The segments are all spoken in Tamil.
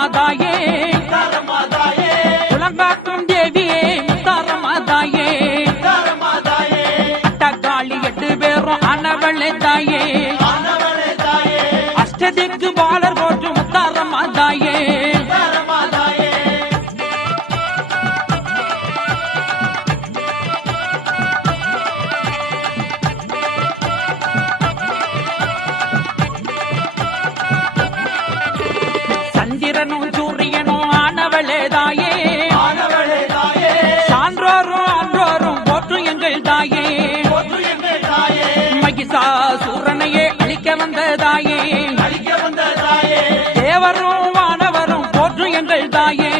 முத்தாரமாதாயே உலங்காக்கும் தேவியே முத்தாரமாதாயே அட்டகாளி 8 பேரும் ஆனவளே தாயே அஷ்டதிக்கு பாலர் போற்று முத்தாரமாதாயே சந்திரனும் சூரியனும் ஆனவளே தாயே சான்றோரும் ஆன்றோரும் போற்று எங்கள் தாயே மகிஷாசூரனையே அழிக்க வந்த தாயே தேவரும் வானவரும் போற்று எங்கள் தாயே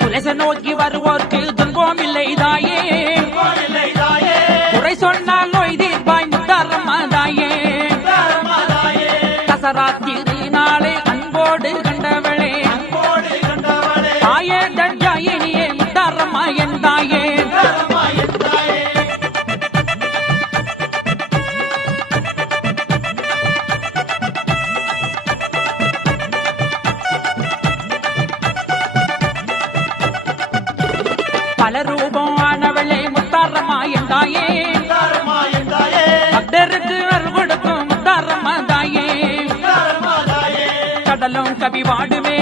குலச நோக்கி வருவோர்க்கு துன்பம் இல்லை தாயே குறை சொன்னால் நோய் தீர்ப்பாய் முத்தாரமாதாயே தசராத்திரி நாளே அன்போடு கண்டவளே தாயே தஞ்சாயினியே முத்தாரம்மா என் தாயே பல ரூபம் ஆனவளே முத்தாரம்மா என் தாயே பக்தருக்கு அருள் கொடுக்கும் முத்தாரம்மா தாயே கடலும் கவி வாடுமே